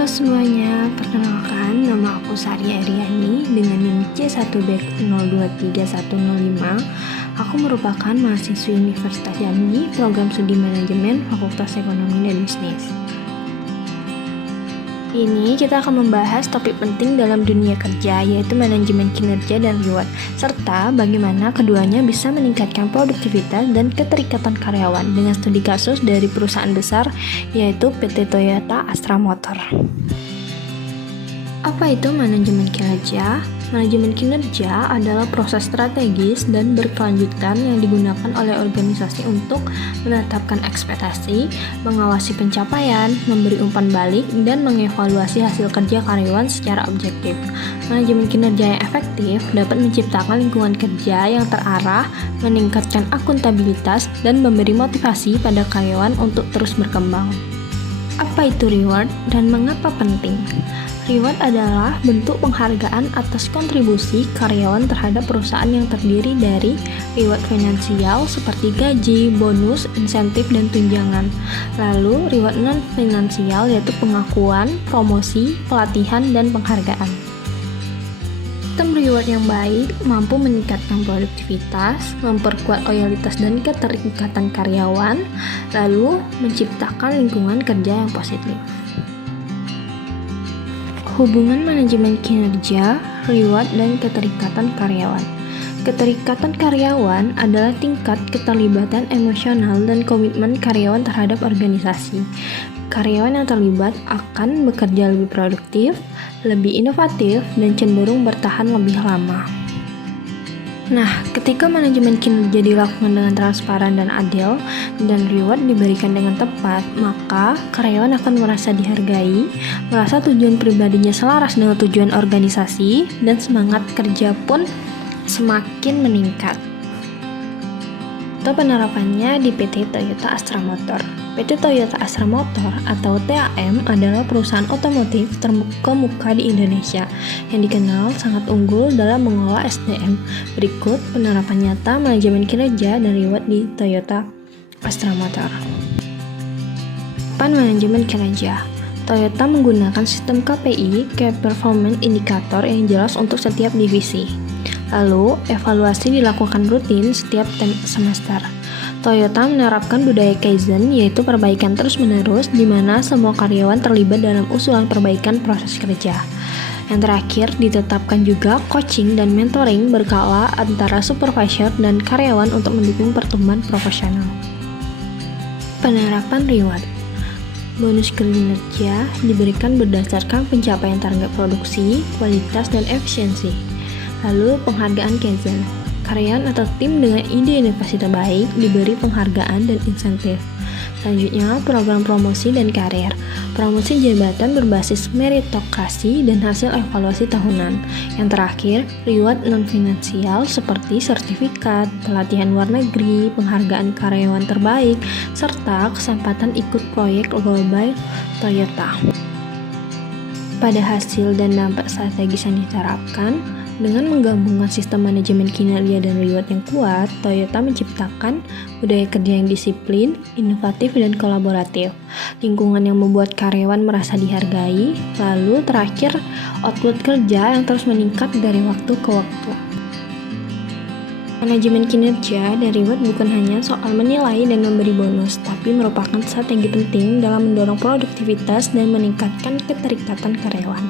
Halo semuanya, perkenalkan nama aku Sari Ariani dengan NIM C1B023105. Aku merupakan mahasiswi Universitas Jambi, program studi manajemen Fakultas Ekonomi dan Bisnis. Ini kita akan membahas topik penting dalam dunia kerja, yaitu manajemen kinerja dan reward, serta bagaimana keduanya bisa meningkatkan produktivitas dan keterikatan karyawan dengan studi kasus dari perusahaan besar, yaitu PT Toyota Astra Motor. Apa itu manajemen kinerja? Manajemen kinerja adalah proses strategis dan berkelanjutan yang digunakan oleh organisasi untuk menetapkan ekspektasi, mengawasi pencapaian, memberi umpan balik, dan mengevaluasi hasil kerja karyawan secara objektif. Manajemen kinerja yang efektif dapat menciptakan lingkungan kerja yang terarah, meningkatkan akuntabilitas, dan memberi motivasi pada karyawan untuk terus berkembang. Apa itu reward dan mengapa penting? Reward adalah bentuk penghargaan atas kontribusi karyawan terhadap perusahaan yang terdiri dari reward finansial seperti gaji, bonus, insentif, dan tunjangan. Lalu, reward non-finansial yaitu pengakuan, promosi, pelatihan, dan penghargaan. Sistem reward yang baik mampu meningkatkan produktivitas, memperkuat loyalitas dan keterikatan karyawan, lalu menciptakan lingkungan kerja yang positif. Hubungan manajemen kinerja, reward, dan keterikatan karyawan. Keterikatan karyawan adalah tingkat keterlibatan emosional dan komitmen karyawan terhadap organisasi. Karyawan yang terlibat akan bekerja lebih produktif, lebih inovatif, dan cenderung bertahan lebih lama. Nah, ketika manajemen kinerja dilakukan dengan transparan dan adil, dan reward diberikan dengan tepat, maka karyawan akan merasa dihargai, merasa tujuan pribadinya selaras dengan tujuan organisasi, dan semangat kerja pun semakin meningkat. Atau penerapannya di PT Toyota Astra Motor. PT Toyota Astra Motor atau TAM adalah perusahaan otomotif terkemuka di Indonesia yang dikenal sangat unggul dalam mengelola SDM. Berikut penerapan nyata manajemen kinerja dan reward di Toyota Astra Motor. Manajemen kinerja. Toyota menggunakan sistem KPI, Key Performance Indicator, yang jelas untuk setiap divisi. Lalu, evaluasi dilakukan rutin setiap semester. Toyota menerapkan budaya Kaizen, yaitu perbaikan terus-menerus, di mana semua karyawan terlibat dalam usulan perbaikan proses kerja. Yang terakhir, ditetapkan juga coaching dan mentoring berkala antara supervisor dan karyawan untuk mendukung pertumbuhan profesional. Penerapan reward. Bonus kinerja diberikan berdasarkan pencapaian target produksi, kualitas, dan efisiensi. Lalu, penghargaan Kaizen. Karyawan atau tim dengan ide inovasi terbaik diberi penghargaan dan insentif. Selanjutnya, program promosi dan karir. Promosi jabatan berbasis meritokrasi dan hasil evaluasi tahunan. Yang terakhir, reward non-finansial seperti sertifikat, pelatihan luar negeri, penghargaan karyawan terbaik, serta kesempatan ikut proyek global Toyota. Pada hasil dan dampak strategis yang diterapkan, dengan menggabungkan sistem manajemen kinerja dan reward yang kuat, Toyota menciptakan budaya kerja yang disiplin, inovatif, dan kolaboratif, lingkungan yang membuat karyawan merasa dihargai, lalu terakhir, output kerja yang terus meningkat dari waktu ke waktu. Manajemen kinerja dan reward bukan hanya soal menilai dan memberi bonus, tapi merupakan strategi penting dalam mendorong produktivitas dan meningkatkan keterikatan karyawan.